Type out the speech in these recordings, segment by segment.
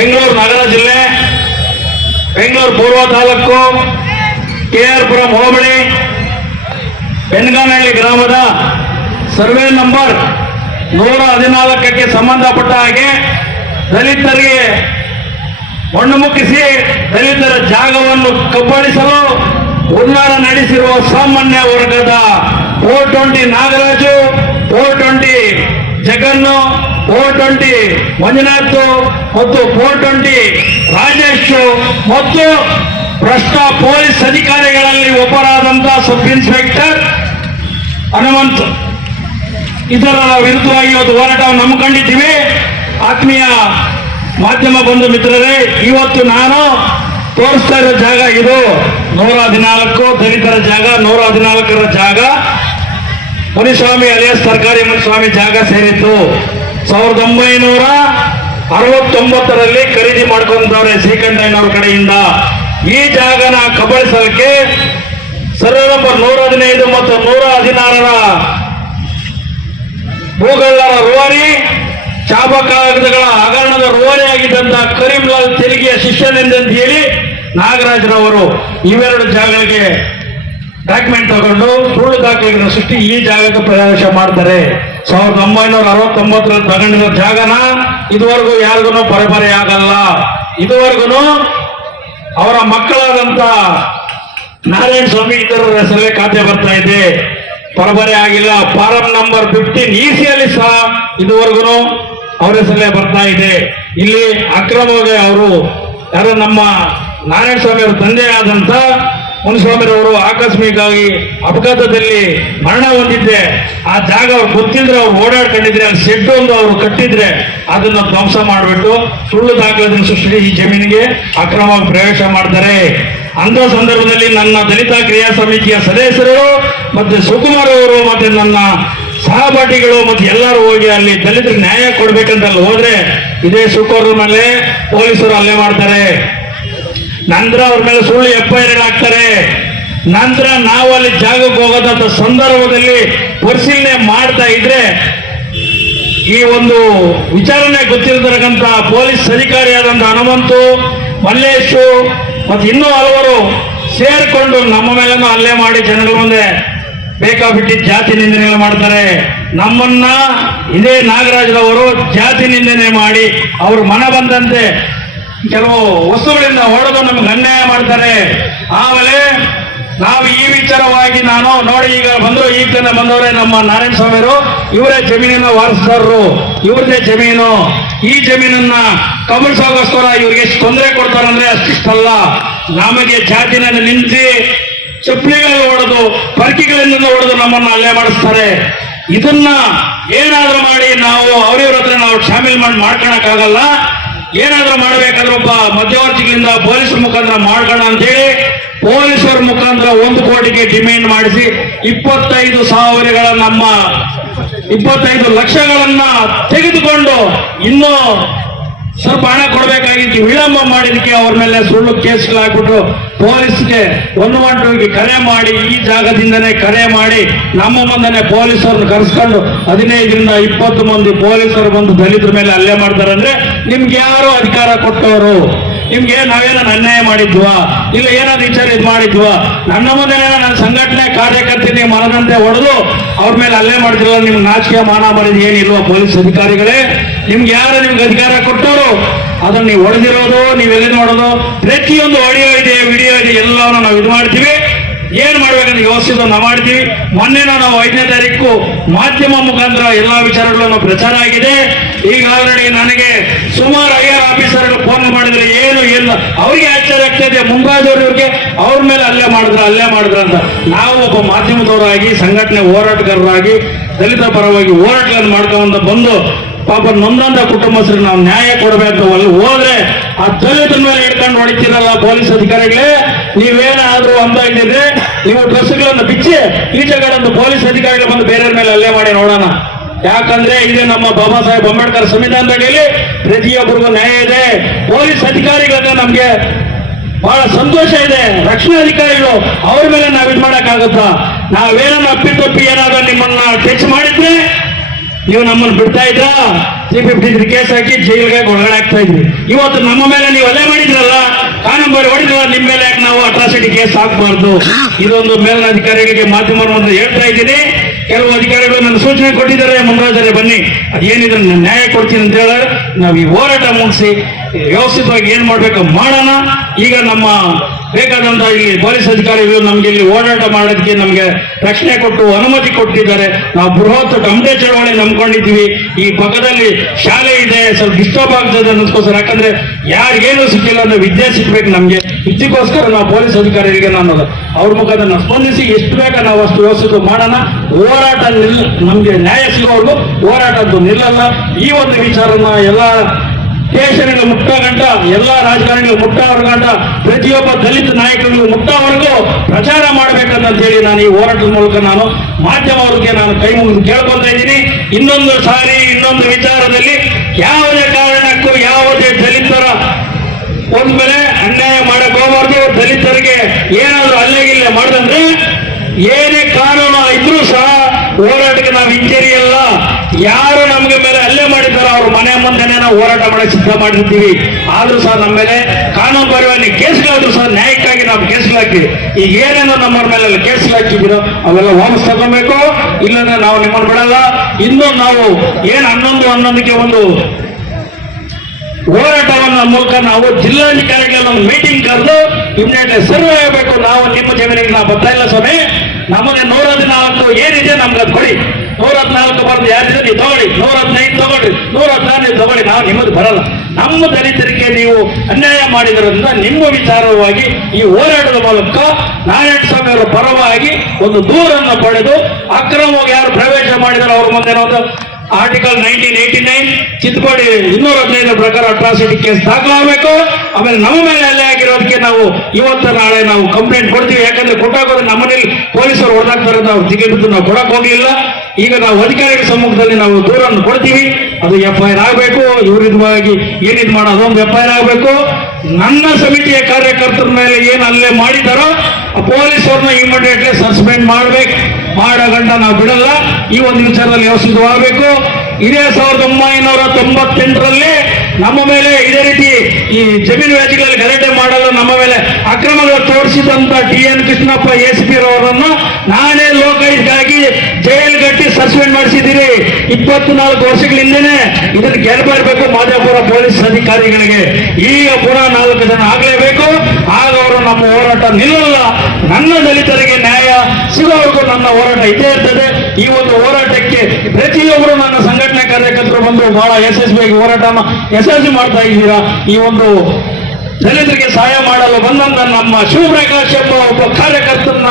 ಬೆಂಗಳೂರು ನಗರ ಜಿಲ್ಲೆ, ಬೆಂಗಳೂರು ಪೂರ್ವ ತಾಲೂಕು ಕೆ ಆರ್ ಪುರಂ ಹೋಬಳಿ, ಬೆನ್ಗಾನಹಳ್ಳಿ ಗ್ರಾಮದ ಸರ್ವೆ ನಂಬರ್ ನೂರ ಹದಿನಾಲ್ಕಕ್ಕೆ ಸಂಬಂಧಪಟ್ಟ ಹಾಗೆ ದಲಿತರಿಗೆ ಮಣ್ಣು ಮುಕ್ಕಿಸಿ ದಲಿತರ ಜಾಗವನ್ನು ಕಬ್ಬಳಿಸಲು ಹುನ್ನಾರ ನಡೆಸಿರುವ ಸಾಮಾನ್ಯ ವರ್ಗದ four twenty Nagaraju four twenty ಜಗನ್ನು four twenty Manjunath ಮತ್ತು ಫೋರ್ ಟ್ವೆಂಟಿ ರಾಜೇಶ್ ಮತ್ತು ಭ್ರಷ್ಟ ಪೊಲೀಸ್ ಅಧಿಕಾರಿಗಳಲ್ಲಿ ಒಬ್ಬರಾದಂತಹ ಸಬ್ ಇನ್ಸ್ಪೆಕ್ಟರ್ ಹನುಮಂತ್. ಇದರ ವಿರುದ್ಧವಾಗಿ ಇವತ್ತು ಹೋರಾಟವನ್ನು ಕಂಡಿದ್ದೀವಿ. ಆತ್ಮೀಯ ಮಾಧ್ಯಮ ಬಂಧು ಮಿತ್ರರೇ, ಇವತ್ತು ನಾನು ತೋರಿಸ್ತಾ ಇರೋ ಜಾಗ ಇದು. ನೂರ ಹದಿನಾಲ್ಕು ದಲಿತರ ಜಾಗ, ನೂರ ಹದಿನಾಲ್ಕರ ಜಾಗ. ಮುನಿಸ್ವಾಮಿ ಅಲಿಯಾಸ್ ಸರ್ಕಾರಿ ಮುನಿಸ್ವಾಮಿ ಜಾಗ ಸೇರಿತ್ತು. ಸಾವಿರದ ಒಂಬೈನೂರ ಅರವತ್ತೊಂಬತ್ತರಲ್ಲಿ ಖರೀದಿ ಮಾಡ್ಕೊಂತವ್ರೆ ಶ್ರೀಕಂಠಯ್ಯನವ್ರ ಕಡೆಯಿಂದ. ಈ ಜಾಗನ ಕಬಳಿಸಲಿಕ್ಕೆ ಸರ್ವೆ ನೂರ ಹದಿನೈದು ಮತ್ತು ನೂರ ಹದಿನಾರರ ಭೂಗಳ್ಳರ ರೂವಾರಿ ಚಾಪಕಾಗದಗಳ ಹಗರಣದ ರೂವಾರಿಯಾಗಿದ್ದಂತ ಕರೀಂಲಾಲ್ ತೆರಿಗೆಯ ಶಿಷ್ಯನೆಂದಂತ ಹೇಳಿ ನಾಗರಾಜರವರು ಇವೆರಡು ಜಾಗಗಳಿಗೆ ಡಾಕ್ಯುಮೆಂಟ್ ತಗೊಂಡು ಸುಳ್ಳು ದಾಖಲೆಗಳ ಸೃಷ್ಟಿ ಈ ಜಾಗಕ್ಕೆ ಪ್ರವೇಶ ಮಾಡ್ತಾರೆ. ಸಾವಿರದ ಒಂಬೈನೂರ ಅರವತ್ತೊಂಬತ್ತರಲ್ಲಿ ತಗೊಂಡಿರೋ ಜಾಗನ ಇದುವರೆಗೂ ಯಾರಿಗೂ ಪರಪರೆ ಆಗಲ್ಲ. ಇದುವರೆಗೂ ಅವರ ಮಕ್ಕಳಾದಂತ ನಾರಾಯಣ ಸ್ವಾಮಿ ಇತರ ಹೆಸರಲ್ಲೇ ಖಾತೆ ಬರ್ತಾ ಇದೆ. ಪರಬರೆ ಆಗಿಲ್ಲ. ಫಾರಂ ನಂಬರ್ ಫಿಫ್ಟೀನ್ ಇಸಿಯಲ್ಲಿ ಸಹ ಇದುವರೆಗೂ ಅವರ ಹೆಸರಲ್ಲೇ ಬರ್ತಾ ಇದೆ. ಇಲ್ಲಿ ಅಕ್ರಮವಾಗಿ ಅವರು ಯಾರು ನಮ್ಮ ನಾರಾಯಣ ಸ್ವಾಮಿ ಅವರ ತಂದೆ ಆದಂತ ಮುನಿಸ್ವಾಮಿರವರು ಆಕಸ್ಮಿಕವಾಗಿ ಅಪಘಾತದಲ್ಲಿ ಮರಣ ಹೊಂದಿದ್ರೆ ಆ ಜಾಗ ಅವ್ರು ಗೊತ್ತಿದ್ರೆ ಅವ್ರು ಓಡಾಡ್ಕೊಂಡಿದ್ರೆ, ಅಲ್ಲಿ ಶೆಡ್ ಒಂದು ಅವರು ಕಟ್ಟಿದ್ರೆ ಅದನ್ನ ಧ್ವಂಸ ಮಾಡಿಬಿಟ್ಟು ಸುಳ್ಳು ದಾಖಲಾತಿನ ಸೃಷ್ಟಿ ಈ ಜಮೀನಿಗೆ ಅಕ್ರಮವಾಗಿ ಪ್ರವೇಶ ಮಾಡ್ತಾರೆ. ಅಂತ ಸಂದರ್ಭದಲ್ಲಿ ನನ್ನ ದಲಿತ ಕ್ರಿಯಾ ಸಮಿತಿಯ ಸದಸ್ಯರು ಮತ್ತೆ ಸುಕುಮಾರ್ ಅವರು ಮತ್ತೆ ನನ್ನ ಸಹಪಾಠಿಗಳು ಮತ್ತೆ ಎಲ್ಲರೂ ಹೋಗಿ ಅಲ್ಲಿ ದಲಿತರಿಗೆ ನ್ಯಾಯ ಕೊಡ್ಬೇಕಂತ ಅಲ್ಲಿ ಹೋದ್ರೆ ಇದೇ ಸುಕೋರ್ ಮೇಲೆ ಪೊಲೀಸರು ಅಲ್ಲೇ ಮಾಡ್ತಾರೆ. ನಂತರ ಅವ್ರ ಮೇಲೆ ಸುಳ್ಳು ಎಫ್ ಐ ಆರ್ ಹಾಕ್ತಾರೆ. ನಂತರ ನಾವು ಅಲ್ಲಿ ಜಾಗಕ್ಕೆ ಹೋಗೋದಂತ ಸಂದರ್ಭದಲ್ಲಿ ಪರಿಶೀಲನೆ ಮಾಡ್ತಾ ಇದ್ರೆ ಈ ಒಂದು ವಿಚಾರಣೆ ಗೊತ್ತಿರತಕ್ಕಂತ ಪೊಲೀಸ್ ಅಧಿಕಾರಿಯಾದಂಥ ಹನುಮಂತು, ಮಲ್ಲೇಶು ಮತ್ತು ಇನ್ನೂ ಹಲವರು ಸೇರಿಕೊಂಡು ನಮ್ಮ ಮೇಲೂ ಅಲ್ಲೇ ಮಾಡಿ ಜನಗಳ ಮುಂದೆ ಬೇಕಾಬಿಟ್ಟಿ ಜಾತಿ ನಿಂದನೆ ಮಾಡ್ತಾರೆ. ನಮ್ಮನ್ನ ಇದೇ ನಾಗರಾಜ್ರವರು ಜಾತಿ ನಿಂದನೆ ಮಾಡಿ ಅವರು ಮನ ಬಂದಂತೆ ಕೆಲವು ವಸ್ತುಗಳಿಂದ ಹೊಡೆದು ನಮ್ಗೆ ಅನ್ಯಾಯ ಮಾಡ್ತಾರೆ. ಆಮೇಲೆ ನಾವು ಈ ವಿಚಾರವಾಗಿ ನಾನು ನೋಡಿ ಈಗ ಬಂದ್ರು ಈಗ ತಾನೇ ಬಂದವರೇ ನಮ್ಮ ನಾರಾಯಣ ಸ್ವಾಮಿಯವರು, ಇವರೇ ಜಮೀನಿನ ವಾರಿಸ್ತಾರರು ಇವ್ರದೇ ಜಮೀನು. ಈ ಜಮೀನನ್ನ ಕಮಲ್ಸೋಗೋಸ್ಕರ ಇವ್ರಿಗೆ ಎಷ್ಟು ತೊಂದರೆ ಕೊಡ್ತಾರಂದ್ರೆ ಅಷ್ಟಿಷ್ಟಲ್ಲ. ನಮಗೆ ಜಾತಿನ ನಿಂತಿ ಚಪ್ಪಲಿಗಳಲ್ಲಿ ಹೊಡೆದು, ಪರ್ಕಿಗಳಿಂದ ಹೊಡೆದು ನಮ್ಮನ್ನ ಅಲ್ಲೇ ಮಾಡಿಸ್ತಾರೆ. ಇದನ್ನ ಏನಾದ್ರೂ ಮಾಡಿ ನಾವು ಅವರಿವ್ರ ಹತ್ರ ನಾವು ಶಾಮೀಲ್ ಮಾಡಿ ಮಾಡ್ಕೊಳಕ್ಕಾಗಲ್ಲ. ಏನಾದ್ರೂ ಮಾಡಬೇಕಾದ್ರೆ ಒಬ್ಬ ಮಧ್ಯವರ್ತಿಗಳಿಂದ ಪೊಲೀಸರ ಮುಖಾಂತರ ಮಾಡ್ಕೋಣ ಅಂತೇಳಿ ಪೊಲೀಸರ ಮುಖಾಂತರ ಒಂದು ಕೋಟಿಗೆ ಡಿಮ್ಯಾಂಡ್ ಮಾಡಿಸಿ ಇಪ್ಪತ್ತೈದು ಸಾವಿರಗಳ ನಮ್ಮ ಇಪ್ಪತ್ತೈದು ಲಕ್ಷಗಳನ್ನ ತೆಗೆದುಕೊಂಡು ಇನ್ನೂ ಸ್ವಲ್ಪ ಹಣ ಕೊಡಬೇಕಾಗಿತ್ತು. ವಿಳಂಬ ಮಾಡಿದಕ್ಕೆ ಅವ್ರ ಮೇಲೆ ಸುಳ್ಳು ಕೇಸ್ಗಳಾಗ್ಬಿಟ್ಟು ಪೊಲೀಸ್ಗೆ ಒನ್ ಒನ್ ಟೂಗೆ ಕರೆ ಮಾಡಿ, ಈ ಜಾಗದಿಂದನೇ ಕರೆ ಮಾಡಿ, ನಮ್ಮ ಮುಂದನೆ ಪೊಲೀಸರನ್ನು ಕರೆಸ್ಕೊಂಡು ಹದಿನೈದರಿಂದ ಇಪ್ಪತ್ತು ಮಂದಿ ಪೊಲೀಸರು ಬಂದು ದಲಿತರ ಮೇಲೆ ಹಲ್ಲೆ ಮಾಡ್ತಾರೆ ಅಂದ್ರೆ ನಿಮ್ಗೆ ಯಾರು ಅಧಿಕಾರ ಕೊಟ್ಟವರು? ನಿಮ್ಗೆ ನಾವೇನೋ ಅನ್ಯಾಯ ಮಾಡಿದ್ವಾ? ಇಲ್ಲ ಏನಾದ್ರು ವಿಚಾರ ಇದು ಮಾಡಿದ್ವಾ? ನನ್ನ ಮುಂದೆ ನನ್ನ ಸಂಘಟನೆ ಕಾರ್ಯಕರ್ತರಿಗೆ ಮನದಂತೆ ಹೊಡೆದು ಅವ್ರ ಮೇಲೆ ಅಲ್ಲೇ ಮಾಡಿದ್ರಲ್ಲ, ನಿಮ್ಗೆ ನಾಚಿಕೆ ಮಾನ ಮಾಡಿದ ಏನಿಲ್ವಾ ಪೊಲೀಸ್ ಅಧಿಕಾರಿಗಳೇ? ನಿಮ್ಗೆ ಯಾರು ನಿಮ್ಗೆ ಅಧಿಕಾರ ಕೊಟ್ಟವರು? ಅದನ್ನ ನೀವು ಹೊಡೆದಿರೋದು ನೀವೆಲ್ಲ ನೋಡೋದು? ಪ್ರತಿಯೊಂದು ಆಡಿಯೋ ಇದೆ ವಿಡಿಯೋ ಇದೆ, ಎಲ್ಲವನ್ನು ನಾವು ಇದು ಮಾಡ್ತೀವಿ. ಏನ್ ಮಾಡ್ಬೇಕಂತ ಯೋಚಿಸಿದ ನಾವು ಮಾಡ್ತೀವಿ. ಮೊನ್ನೆ ನಾವು ಐದನೇ ತಾರೀಕು ಮಾಧ್ಯಮ ಮುಖಾಂತರ ಎಲ್ಲಾ ವಿಚಾರಗಳನ್ನು ಪ್ರಚಾರ ಆಗಿದೆ. ಈಗಾಗಲೇ ನನಗೆ ಸುಮಾರು ಐಆರ್ ಆಫೀಸರ್ಗಳು ಫೋನ್ ಮಾಡಿದ್ರೆ ಏನು ಇಲ್ಲ ಅವ್ರಿಗೆ ಆಶ್ಚರ್ಯ ಆಗ್ತಾ ಇದೆ. ಮುಂಬಾದವ್ರಿಗೆ ಅವ್ರ ಮೇಲೆ ಅಲ್ಲೇ ಮಾಡಿದ್ರ ಅಲ್ಲೇ ಮಾಡಿದ್ರ ಅಂತ. ನಾವು ಒಬ್ಬ ಮಾಧ್ಯಮದವರಾಗಿ, ಸಂಘಟನೆ ಹೋರಾಟಗಾರರಾಗಿ ದಲಿತ ಪರವಾಗಿ ಹೋರಾಟಗಳನ್ನು ಮಾಡ್ಕೊಂತ ಬಂದು ಪಾಪ ನೊಂದಂತ ಕುಟುಂಬಸ್ಥರಿಗೆ ನಾವು ನ್ಯಾಯ ಕೊಡಬೇಕು. ಅಲ್ಲಿ ಹೋದ್ರೆ ಆ ದಲಿತ ಮೇಲೆ ಹಿಡ್ಕೊಂಡು ಹೊಡಿತೀರಲ್ಲ ಪೊಲೀಸ್ ಅಧಿಕಾರಿಗಳೇ? ನೀವೇನಾದ್ರೂ ಅಂತ ಇದ್ದಿದ್ರೆ ನೀವು ಡ್ರೆಸ್ಗಳನ್ನು ಬಿಚ್ಚಿ ಈಚೆಗಡೆ ಪೊಲೀಸ್ ಅಧಿಕಾರಿಗಳು ಬಂದು ಬೇರೆಯವ್ರ ಮೇಲೆ ಅಲ್ಲೇ ಮಾಡಿ ನೋಡೋಣ. ಯಾಕಂದ್ರೆ ಇದು ನಮ್ಮ ಬಾಬಾ ಸಾಹೇಬ್ ಅಂಬೇಡ್ಕರ್ ಸಂವಿಧಾನದಲ್ಲಿ ಪ್ರತಿಯೊಬ್ಬರಿಗೂ ನ್ಯಾಯ ಇದೆ. ಪೊಲೀಸ್ ಅಧಿಕಾರಿಗಳನ್ನ ನಮ್ಗೆ ಬಹಳ ಸಂತೋಷ ಇದೆ. ರಕ್ಷಣಾ ಅಧಿಕಾರಿಗಳು ಅವ್ರ ಮೇಲೆ ನಾವ್ ಇದು ಮಾಡಕ್ಕಾಗುತ್ತಾ? ನಾವೇನನ್ನ ಅಪ್ಪಿ ತಪ್ಪಿ ಏನಾದ್ರೂ ನಿಮ್ಮನ್ನ ಟಚ್ ಮಾಡಿದ್ರೆ ನೀವು ನಮ್ಮನ್ನು ಬಿಡ್ತಾ ಇದ್ರ? ತ್ರೀ ಫಿಫ್ಟಿ ತ್ರೀ ಕೇಸ್ ಹಾಕಿ ಜೈಲ್ಗೆ ಹೊರಗಡೆ ಆಗ್ತಾ ಇದ್ರಿ. ಇವತ್ತು ನಮ್ಮ ಮೇಲೆ ನೀವು ಅಲ್ಲೇ ಮಾಡಿದ್ರಲ್ಲ ಕಾನಂಬರಿ ಹೊಡಿದ್ರಲ್ಲ ನಿಮ್ಮ ಮೇಲೆ ಯಾಕೆ ನಾವು ಅಟ್ರಾಸಿಟಿ ಕೇಸ್ ಹಾಕಬಾರ್ದು? ಇದೊಂದು ಮೇಲಿನ ಅಧಿಕಾರಿಗಳಿಗೆ ಮಾತು ಮಾಡುವಂತ ಹೇಳ್ತಾ ಇದ್ದೀನಿ. ಕೆಲವು ಅಧಿಕಾರಿಗಳು ನನ್ನ ಸೂಚನೆ ಕೊಟ್ಟಿದ್ದಾರೆ ಮುನ್ರಾಜರೇ ಬನ್ನಿ. ಅದೇನಿದ್ರೆ ನಾನು ನ್ಯಾಯ ಕೊಡ್ತೀನಿ ಅಂತ ಹೇಳಿ ನಾವು ಈ ಹೋರಾಟ ಮುಗಿಸಿ ವ್ಯವಸ್ಥಿತವಾಗಿ ಏನ್ ಮಾಡ್ಬೇಕು ಮಾಡೋಣ. ಈಗ ನಮ್ಮ ಬೇಕಾದಂತ ಇಲ್ಲಿ ಪೊಲೀಸ್ ಅಧಿಕಾರಿಗಳು ನಮ್ಗೆ ಇಲ್ಲಿ ಓಡಾಟ ಮಾಡೋದಕ್ಕೆ ನಮ್ಗೆ ರಕ್ಷಣೆ ಕೊಟ್ಟು ಅನುಮತಿ ಕೊಟ್ಟಿದ್ದಾರೆ. ನಾವು ಬೃಹತ್ ಕಮಟೆ ಚಳವಳಿ ನಂಬ್ಕೊಂಡಿದ್ದೀವಿ. ಈ ಪಕ್ಕದಲ್ಲಿ ಶಾಲೆ ಇದೆ. ಸ್ವಲ್ಪ ಡಿಸ್ಟರ್ಬ್ ಆಗ್ತದೆ ಅನ್ನೋದಕ್ಕೋಸ್ಕರ. ಯಾಕಂದ್ರೆ ಯಾರಿಗೇನು ಸಿಕ್ಕಿಲ್ಲ ಅನ್ನೋ ವಿದ್ಯೆ ಸಿಗ್ಬೇಕು ನಮ್ಗೆ. ಇದಕ್ಕೋಸ್ಕರ ನಾವು ಪೊಲೀಸ್ ಅಧಿಕಾರಿಗಳಿಗೆ ನಾನು ಅವ್ರ ನಾವು ಸ್ಪಂದಿಸಿ ಎಷ್ಟು ಬೇಗ ನಾವು ಅಷ್ಟು ವ್ಯವಸ್ಥೆ ಮಾಡೋಣ. ಹೋರಾಟ ನಿಲ್ ನಮ್ಗೆ ನ್ಯಾಯ ಸಿಗೋವರೆಗೂ ಹೋರಾಟದ್ದು ನಿಲ್ಲಲ್ಲ. ಈ ಒಂದು ವಿಚಾರನ ಎಲ್ಲ ಸ್ಟೇಷನ್ಗೆ ಮುಕ್ತಗಂಟ ಗಂಟ ಎಲ್ಲ ರಾಜಕಾರಣಿಗಳು ಮುಟ್ಟವರ ಗಂಟ ಪ್ರತಿಯೊಬ್ಬ ದಲಿತ ನಾಯಕರಿಗೂ ಮುಟ್ಟವರೆಗೂ ಪ್ರಚಾರ ಮಾಡಬೇಕಂತ ಹೇಳಿ ನಾನು ಈ ಹೋರಾಟದ ಮೂಲಕ ನಾನು ಮಾಧ್ಯಮವರಿಗೆ ನಾನು ಕೈ ಮುಗಿದು ಕೇಳ್ಕೊತಾ ಇದ್ದೀನಿ. ಇನ್ನೊಂದು ಸಾರಿ, ಇನ್ನೊಂದು ವಿಚಾರದಲ್ಲಿ ಯಾವುದೇ ಕಾರಣಕ್ಕೂ ಯಾವುದೇ ದಲಿತರ ಒಂದ್ ಮೇಲೆ ಅನ್ಯಾಯ ಮಾಡಕ್ ಹೋಗಬಾರ್ದು. ದಲಿತರಿಗೆ ಏನಾದ್ರೂ ಅಲ್ಲೆಗಿಲ್ಲೆ ಮಾಡಿದಂದ್ರೆ ಏನೇ ಕಾನೂನು ಇದ್ರೂ ಸಹ ಹೋರಾಟಕ್ಕೆ ನಾವು ಹಿಂಜರಿಯಲ್ಲ ಯಾರು ನಮ್ಗೆ ಮೇಲೆ ಅಲ್ಲೇ ಮಾಡಿದ್ದಾರೋ ಅವ್ರ ಮನೆ ಮುಂದೆನೆ ನಾವು ಹೋರಾಟ ಮಾಡೋಕೆ ಸಿದ್ಧ ಮಾಡಿರ್ತೀವಿ. ಆದ್ರೂ ಸಹ ನಮ್ಮ ಮೇಲೆ ಕಾನೂನು ಪರಿವಾರ ಕೇಸ್ಗಳಾದ್ರೂ ಸಹ ನ್ಯಾಯಕ್ಕಾಗಿ ನಾವು ಕೇಸ್ಗಳಾಕ್ತೀವಿ ಈಗ ಏನೇನೋ ನಮ್ಮ ಮೇಲೆ ಕೇಸ್ಗಳಾಕಿದ್ದೀರೋ ಅವೆಲ್ಲ ವಾಪಸ್ ತಗೋಬೇಕು. ಇಲ್ಲಂದ್ರೆ ನಾವು ನಿಮ್ಮನ್ನು ಬಿಡಲ್ಲ. ಇನ್ನು ನಾವು ಏನ್ ಹನ್ನೊಂದು ಹನ್ನೊಂದಕ್ಕೆ ಒಂದು ಹೋರಾಟವನ್ನ ಮೂಲಕ ನಾವು ಜಿಲ್ಲಾಧಿಕಾರಿಗಳ ಮೀಟಿಂಗ್ ಕರೆದು ಇಮ್ಮಿಡಿಯೇಟ್ಲಿ ಸರ್ವೆ ಆಗಬೇಕು. ನಾವು ನಿಮ್ಮ ಜಮೀನಿಗೆ ನಾವು ಬರ್ತಾ ಇಲ್ಲ ಸ್ವಾಮಿ. ನಮಗೆ ನೂರ ಹದಿನಾಲ್ಕು ಏನಿದೆ ನಮ್ಗೆ ಕೊಡಿ. ನೂರ ಹದಿನಾಲ್ಕು ಬರ್ದು ಯಾರಿದೆ ನೀವು ತಗೊಳ್ಳಿ. ನೂರ ಹದಿನೈದು ತಗೊಳ್ಳಿ. ನೂರ ಹದಿನಾರು ತಗೊಳ್ಳಿ. ನಾವು ನಿಮ್ಮದು ಬರಲ್ಲ. ನಮ್ಮ ದಲಿತರಿಗೆ ನೀವು ಅನ್ಯಾಯ ಮಾಡಿದ್ರಿಂದ ನಿಮ್ಮ ವಿಚಾರವಾಗಿ ಈ ಹೋರಾಟದ ಮೂಲಕ ನಾರಾಯಣ ಸ್ವಾಮಿ ಅವರ ಪರವಾಗಿ ಒಂದು ದೂರನ್ನು ಪಡೆದು ಅಕ್ರಮವಾಗಿ ಯಾರು ಪ್ರವೇಶ ಮಾಡಿದಾರೋ ಅವ್ರ ಮುಂದೆ ಒಂದು ಆರ್ಟಿಕಲ್ ನೈನ್ಟೀನ್ ಏಯ್ಟಿ ನೈನ್ ಚಿತ್ಕೋಡಿ ಇನ್ನೂರ ಹದಿನೈದು ಪ್ರಕಾರ ಅಟ್ರಾಸಿಟಿ ಕೇಸ್ ದಾಖಲಾಗಬೇಕು. ಆಮೇಲೆ ನಮ್ಮ ಮೇಲೆ ಅಲ್ಲೇ ಆಗಿರೋದಕ್ಕೆ ನಾವು ಇವತ್ತು ನಾಳೆ ನಾವು ಕಂಪ್ಲೇಂಟ್ ಕೊಡ್ತೀವಿ. ಯಾಕಂದ್ರೆ ಕೊಟ್ಟಾಗೋದ್ರೆ ನಮ್ಮನೇಲಿ ಪೊಲೀಸರು ಹೊಡೆದಾಕ್ತಾರೆ ನಾವು ತಿರುಗಿಬಿಟ್ಟು ನಾವು ಕೊಡಕ್ ಈಗ ನಾವು ಅಧಿಕಾರಿಗಳ ಸಮ್ಮುಖದಲ್ಲಿ ನಾವು ದೂರನ್ನು ಕೊಡ್ತೀವಿ. ಅದು ಎಫ್ ಐ ಆರ್ ಆಗಬೇಕು. ಇವರಿದ್ವಾಗಿ ಏನಿದ್ ಮಾಡೋದು? ಒಂದು ಎಫ್ ಐ ಆರ್ ಆಗಬೇಕು. ನನ್ನ ಸಮಿತಿಯ ಕಾರ್ಯಕರ್ತರ ಮೇಲೆ ಏನು ಅಲ್ಲೇ ಮಾಡಿದಾರೋ ಪೊಲೀಸರನ್ನ ಇಮಿಡಿಯೇಟ್ಲಿ ಸಸ್ಪೆಂಡ್ ಮಾಡ್ಬೇಕು. ಮಾಡೋ ಗಂಡ ನಾವು ಬಿಡಲ್ಲ. ಈ ಒಂದು ವಿಚಾರದಲ್ಲಿ ವ್ಯವಸ್ಥಿತವಾಗಬೇಕು ಇದೇ ಸಾವಿರದ ಒಂಬೈನೂರ ತೊಂಬತ್ತೆಂಟರಲ್ಲಿ ನಮ್ಮ ಮೇಲೆ ಇದೇ ರೀತಿ ಈ ಜಮೀನು ವ್ಯಾಜ್ಯಗಳಲ್ಲಿ ಗಲಾಟೆ ಮಾಡಲು ನಮ್ಮ ಮೇಲೆ ಅಕ್ರಮಗಳು ತೋರಿಸಿದಂತ T N Krishnappa S P ರವರನ್ನು ನಾನೇ ಲೋಕಾಯುಕ್ತಗಾಗಿ ಜೈಲ್ ಕಟ್ಟಿ ಸಸ್ಪೆಂಡ್ ಮಾಡಿಸಿದ್ದೀರಿ ಇಪ್ಪತ್ನಾಲ್ಕು ವರ್ಷಗಳ ಹಿಂದೆನೆ ಇದನ್ನು ಗೆಲ್ಬಾರ್ಬೇಕು ಮಾದಾಪುರ ಪೊಲೀಸ್ ಅಧಿಕಾರಿಗಳಿಗೆ. ಈಗ ಪುನಃ ನಾಲ್ಕು ಜನ ಆಗಲೇಬೇಕು. ಆಗ ನಮ್ಮ ಹೋರಾಟ ನಿಲ್ಲಲ್ಲ. ನನ್ನ ದಲಿತರಿಗೆ ನ್ಯಾಯ ಸಿಗೋವರೆಗೂ ನನ್ನ ಹೋರಾಟ ಇದೇ ಇರ್ತದೆ. ಈ ಒಂದು ಹೋರಾಟಕ್ಕೆ ಪ್ರತಿಯೊಬ್ಬರು ನನ್ನ ಸಂಘಟನೆ ಕಾರ್ಯಕರ್ತರು ಬಂದು ಬಹಳ ಯಶಸ್ವಿಯಾಗಿ ಹೋರಾಟನ ಯಶಸ್ವಿ ಮಾಡ್ತಾ ಇದ್ದೀರಾ. ಈ ಒಂದು ದಲಿತರಿಗೆ ಸಹಾಯ ಮಾಡಲು ಬಂದಂತ ನಮ್ಮ ಶಿವಪ್ರಕಾಶ್ ಎಂಬ ಒಬ್ಬ ಕಾರ್ಯಕರ್ತನ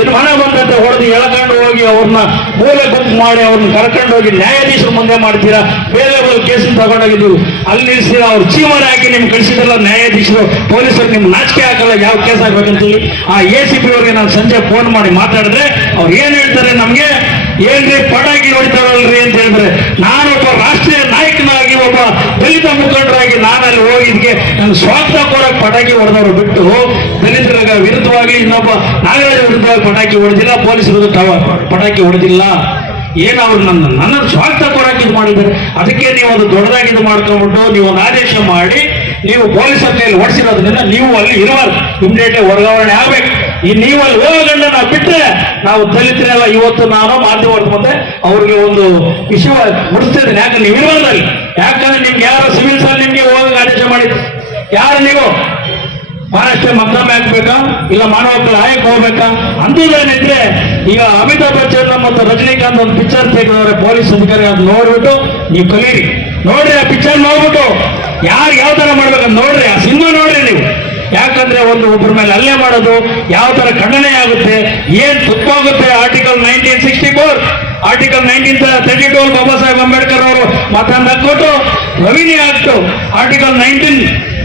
ಏನು ಮನೆ ಬಂದಂತೆ ಹೊಡೆದು ಎಳ್ಕೊಂಡು ಹೋಗಿ ಅವ್ರನ್ನ ಮೂಲೆ ಗುಂಪು ಮಾಡಿ ಅವ್ರನ್ನ ಕರ್ಕೊಂಡು ಹೋಗಿ ನ್ಯಾಯಾಧೀಶರ ಮುಂದೆ ಮಾಡ್ತೀರಾ? ಬೇರೆ ಕೇಸನ್ನು ತಗೊಂಡೋಗಿದ್ದೀವಿ. ಅಲ್ಲಿ ನಿಲ್ಲಿಸ್ತೀರಾ ಅವ್ರು ಜೀವನ ಹಾಕಿ ನಿಮ್ಗೆ ಕಳಿಸಿದ್ರಲ್ಲ? ನ್ಯಾಯಾಧೀಶರು, ಪೊಲೀಸರು ನಿಮ್ಗೆ ನಾಚಿಕೆ ಹಾಕಲ್ಲ, ಯಾವ ಕೇಸ್ ಆಗ್ಬೇಕಂತೇಳಿ ಆ ಎ ಸಿ ಪಿ ಅವ್ರಿಗೆ ನಾನು ಸಂಜೆ ಫೋನ್ ಮಾಡಿ ಮಾತಾಡಿದ್ರೆ ಅವ್ರು ಏನು ಹೇಳ್ತಾರೆ ನಮ್ಗೆ? ಏನ್ರಿ ಪಟಾಕಿ ಹೊಡಿತಾರಲ್ರಿ ಅಂತ ಹೇಳಿದ್ರೆ, ನಾನೊಬ್ಬ ರಾಷ್ಟ್ರೀಯ ನಾಯಕನಾಗಿ ಒಬ್ಬ ದಲಿತ ಮುಖಂಡರಾಗಿ ನಾನಲ್ಲಿ ಹೋಗಿದ್ಗೆ ನನ್ನ ಸ್ವಾರ್ಥ ಕೊಡಕ್ ಪಟಾಕಿ ಹೊಡೆದವರು ಬಿಟ್ಟು ದಲಿತರ ವಿರುದ್ಧವಾಗಿ ಇನ್ನೊಬ್ಬ ನಾಗರಾಜ ವಿರುದ್ಧವಾಗಿ ಪಟಾಕಿ ಹೊಡೆದಿಲ್ಲ, ಪೊಲೀಸ್ ವಿರುದ್ಧ ಪಟಾಕಿ ಹೊಡೆದಿಲ್ಲ. ಏನು ಅವ್ರು ನನ್ನ ನನ್ನ ಸ್ವಾರ್ಥ ಕೊಡಕ್ಕೆ ಇದು ಮಾಡಿದ್ದಾರೆ? ಅದಕ್ಕೆ ನೀವು ಒಂದು ದೊಡ್ಡದಾಗಿ ಇದು ಮಾಡ್ಕೊಂಡ್ಬಿಟ್ಟು ನೀವು ಒಂದು ಆದೇಶ ಮಾಡಿ, ನೀವು ಪೊಲೀಸ್ ಕೈಯಲ್ಲಿ ಹೊಡಿಸಿರೋದ್ರಿಂದ ನೀವು ಅಲ್ಲಿ ಇರಬಾರ್ದು. ಇಮ್ಮಿಡಿಯೇಟ್ ವರ್ಗಾವಣೆ ಆಗ್ಬೇಕು. ಈ ನೀವು ಅಲ್ಲಿ ಹೋಗಂಡ ನಾವು ಬಿಟ್ರೆ ನಾವು ಕಲಿತಿರಲ್ಲ ಇವತ್ತು ನಾನು ಮಾಧ್ಯಮದ ಮತ್ತೆ ಅವ್ರಿಗೆ ಒಂದು ವಿಷಯ ಮುಡಿಸ್ತಿದ್ದೀನಿ. ಯಾಕಂದ್ರೆ ನೀವು ಇರಬಾರ್ದು ಅಲ್ಲಿ ಯಾಕಂದ್ರೆ ನಿಮ್ಗೆ ಯಾರು ಸಿವಿಲ್ ಸರ್ ನಿಮ್ಗೆ ಹೋಗಕ್ಕೆ ಆದೇಶ ಮಾಡಿ ಯಾರು ನೀವು? ಮಹಾರಾಷ್ಟ್ರ ಮತ್ತೊಮ್ಮೆ ಹಾಕ್ಬೇಕಾ ಇಲ್ಲ ಮಾನವ ಹಕ್ಕುಗಳ ಆಯಕ್ಕೆ ಹೋಗ್ಬೇಕಾ? ಅಂಥದ್ದೇನಿದ್ರೆ ಈಗ ಅಮಿತಾಬ್ ಬಚ್ಚನ್ ಮತ್ತು ರಜನಿಕಾಂತ್ ಒಂದು ಪಿಕ್ಚರ್ ತೆಗೆದವ್ರೆ ಪೊಲೀಸ್ ಅಧಿಕಾರಿ ಅದು ನೋಡ್ಬಿಟ್ಟು ನೀವು ಕಲೀರಿ. ನೋಡ್ರಿ ಆ ಪಿಕ್ಚರ್ ನೋಡ್ಬಿಟ್ಟು. ಯಾರು ಯಾವ ತರ ಮಾಡ್ಬೇಕಂತ ನೋಡ್ರಿ. ಆ ಸಿನಿಮಾ ನೋಡ್ರಿ ನೀವು. ಯಾಕಂದ್ರೆ ಒಂದು ಒಬ್ಬರ ಮೇಲೆ ಅಲ್ಲೇ ಮಾಡೋದು ಯಾವ ತರ ಖಂಡನೆ ಆಗುತ್ತೆ, ಏನ್ ತಪ್ಪಾಗುತ್ತೆ article nineteen sixty four article nineteen thirty two Baba Saheb Ambedkar ಅವರು ಮಾತನ್ನ ಕೊಟ್ಟು ರವಿನಿ act article nineteen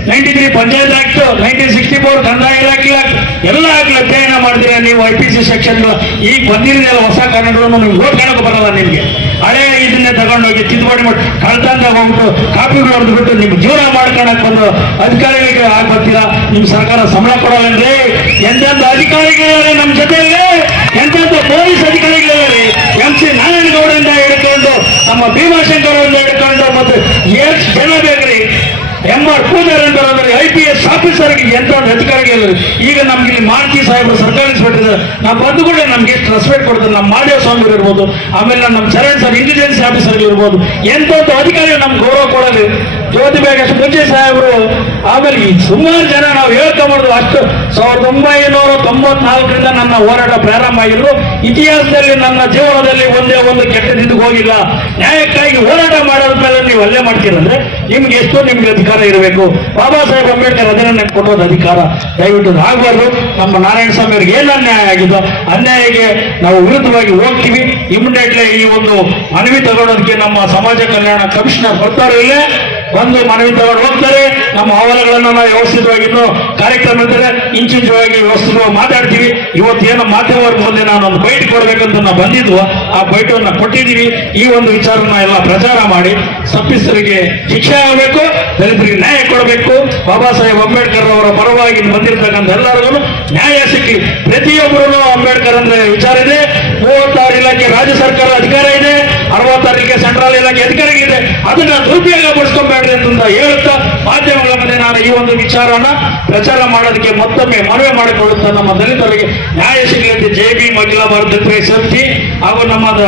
ninety three panchayat act nineteen sixty four ಕಂದಾಯ ಇಲಾಖೆ ಆಕ್ಟ್ ಎಲ್ಲ ಆಗ್ಲಿ ಅಧ್ಯಯನ ಮಾಡಿದ್ರೆ ನೀವು ಐ ಪಿ ಸಿ ಸೆಕ್ಷನ್ ಈಗ ಬಂದಿರೋದೆಲ್ಲ ಹೊಸ ಕಾನೂನುಗಳನ್ನು ನೀವು ಓದ್ಕೊಳಕ್ಕೆ ಬರಲ್ಲ ನಿಮ್ಗೆ. ಹಳೆ ಇದನ್ನೇ ತಗೊಂಡೋಗಿ ತಿದ್ದುಪಡಿ ಮಾಡಿ ಕಳ್ತಂದ ಹೋಗ್ಬಿಟ್ಟು ಕಾಪಿಗಳು ಹೊಡೆದ್ಬಿಟ್ಟು ನಿಮ್ಗೆ ಜೀವನ ಮಾಡ್ಕೊಳಕ್ ಬಂದು ಅಧಿಕಾರಿಗಳಿಗೆ ಆಗ್ಬರ್ತೀರಾ ನಿಮ್ ಸರ್ಕಾರ ಸಂಬಳ ಕೊಡಲ್ಲನ್ರಿ ಎಂತೆಂತ ಅಧಿಕಾರಿಗಳಿದ್ದಾರೆ ನಮ್ಮ ಜೊತೆಯಲ್ಲಿ? ಎಂತೆಂತ ಪೊಲೀಸ್ ಅಧಿಕಾರಿಗಳಿದ್ದಾರೆ? ಎಂ ಸಿ ನಾರಾಯಣಗೌಡರಿಂದ ಹಿಡ್ಕೊಂಡು, ನಮ್ಮ ಭೀಮಾಶಂಕರ್ ಹಿಡ್ಕೊಂಡು ಮತ್ತು ಎಷ್ಟು ಜನ ಎಂ ಆರ್ ಪೂಜಾರಿ ಅಂತ ಅಂದ್ರೆ ಐ ಪಿ ಎಸ್ ಆಫೀಸರ್ಗೆ ಎಂತ ಒಂದು ಅಧಿಕಾರಿಗಳು ಈಗ ನಮ್ಗೆ ಇಲ್ಲಿ ಮಾರುತಿ ಸಾಹೇಬರು ಸರ್ಕಾರಿ ನಾವು ಬಂದು ಕೂಡ ನಮ್ಗೆ ಎಷ್ಟು ರೆಸ್ಪೆಕ್ಟ್ ಕೊಡ್ತಾರೆ. ನಮ್ಮ ಮಾದೇವ ಸ್ವಾಮಿ ಇರ್ಬೋದು, ಆಮೇಲೆ ನಮ್ಮ ಚರಣ್ ಸರ್ ಇಂಟೆಲಿಜೆನ್ಸ್ ಆಫೀಸರ್ ಇರ್ಬೋದು. ಎಂತ ಅಧಿಕಾರಿ ನಮ್ಗೆ ಗೌರವ ಕೊಡಲಿ. ಜ್ಯೋತಿ ಬೇಗ, ಮುಂಚೆ ಸಾಹೇಬರು ಆಮೇಲೆ ಈ ಸುಮಾರು ಜನ ನಾವು ಹೇಳ್ಕೊಂಬಾರ್ದು ಅಷ್ಟು. ಸಾವಿರದ ಒಂಬೈನೂರ ತೊಂಬತ್ನಾಲ್ಕರಿಂದ ನನ್ನ ಹೋರಾಟ ಪ್ರಾರಂಭ ಆಗಿದ್ರು ಇತಿಹಾಸದಲ್ಲಿ ನನ್ನ ಜೀವನದಲ್ಲಿ ಒಂದೇ ಒಂದು ಕೆಟ್ಟದಿದ್ದು ಹೋಗಿಲ್ಲ. ನ್ಯಾಯಕ್ಕಾಗಿ ಹೋರಾಟ ಮಾಡೋದ ಮೇಲೆ ನೀವು ಅಲ್ಲೇ ಮಾಡ್ತೀರಂದ್ರೆ ನಿಮ್ಗೆ ಎಷ್ಟು ನಿಮ್ಗೆ ಅಧಿಕಾರ ಇರಬೇಕು. ಬಾಬಾ ಸಾಹೇಬ್ ಅಂಬೇಡ್ಕರ್ ಅದನ್ನ ಕೊಡೋದು ಅಧಿಕಾರ. ದಯವಿಟ್ಟು ಆಗಬಾರ್ದು ನಮ್ಮ ನಾರಾಯಣ ಸ್ವಾಮಿ ಅವ್ರಿಗೆ ಏನು ಅನ್ಯಾಯ ಆಗಿದ್ದು, ಅನ್ಯಾಯಕ್ಕೆ ನಾವು ವಿರುದ್ಧವಾಗಿ ಹೋಗ್ತೀವಿ. ಇಮಿಡಿಯೇಟ್ಲಿ ಈ ಒಂದು ಮನವಿ ತಗೊಳ್ಳೋದಕ್ಕೆ ನಮ್ಮ ಸಮಾಜ ಕಲ್ಯಾಣ ಕಮಿಷನರ್ ಬರ್ತಾರೆ ಇಲ್ಲೇ ಬಂದು ಮನವಿ ಹೋಗ್ತಾರೆ. ನಮ್ಮ ಆವರಗಳನ್ನು ನಾವು ವ್ಯವಸ್ಥಿತವಾಗಿ ಇನ್ನು ಕಾರ್ಯಕ್ರಮ ಇದ್ದರೆ ಇಂಚಿಂಚವಾಗಿ ವ್ಯವಸ್ಥಿತವಾಗಿ ಮಾತಾಡ್ತೀವಿ. ಇವತ್ತು ಏನು ಮಾಧ್ಯಮವ್ರ ಮುಂದೆ ನಾನು ಒಂದು ಬೈಟ್ ಕೊಡ್ಬೇಕಂತ ನಾವು ಬಂದಿದ್ವು. ಆ ಬೈಟನ್ನ ಕೊಟ್ಟಿದ್ದೀವಿ. ಈ ಒಂದು ವಿಚಾರವನ್ನು ಎಲ್ಲ ಪ್ರಚಾರ ಮಾಡಿ ಸಪ್ಪಿಸರಿಗೆ ಶಿಕ್ಷೆ ಆಗಬೇಕು, ದಲಿತರಿಗೆ ನ್ಯಾಯ ಕೊಡಬೇಕು. ಬಾಬಾ ಸಾಹೇಬ್ ಅಂಬೇಡ್ಕರ್ ಅವರ ಪರವಾಗಿ ಬಂದಿರತಕ್ಕಂಥ ಎಲ್ಲರಿಗೂ ನ್ಯಾಯ ಸಿಕ್ಕಿ. ಪ್ರತಿಯೊಬ್ಬರೂ ಅಂಬೇಡ್ಕರ್ ಅಂದ್ರೆ ವಿಚಾರ ಇದೆ. ಮೂವತ್ತಾರು ಇಲಾಖೆ ರಾಜ್ಯ ಸರ್ಕಾರ ಅಧಿಕಾರ ಇದೆ. ಅರವತ್ತಾರು ಇಲಾಖೆ ಸೆಂಟ್ರಲ್ ಇಲಾಖೆ ಅಧಿಕಾರಿಗಳಿದೆ ಅದನ್ನ ದುರುಪಯೋಗ ಪಡಿಸ್ಕೊಬೇಡ್ರಿ ಅಂತ ಹೇಳುತ್ತಾ ಮಾಧ್ಯಮಗಳ ಮುಂದೆ ನಾನು ಈ ಒಂದು ವಿಚಾರನ ಪ್ರಚಾರ ಮಾಡೋದಕ್ಕೆ ಮತ್ತೊಮ್ಮೆ ಮನವಿ ಮಾಡಿಕೊಳ್ಳುತ್ತಾ ನಮ್ಮ ದಲಿತರಿಗೆ ನ್ಯಾಯ ಸಿಗಲಿಕ್ಕೆ ಜೆ ಬಿ ಮಹಿಳಾ ಭಾರತ ಸಮಿತಿ ಹಾಗೂ ನಮ್ಮದ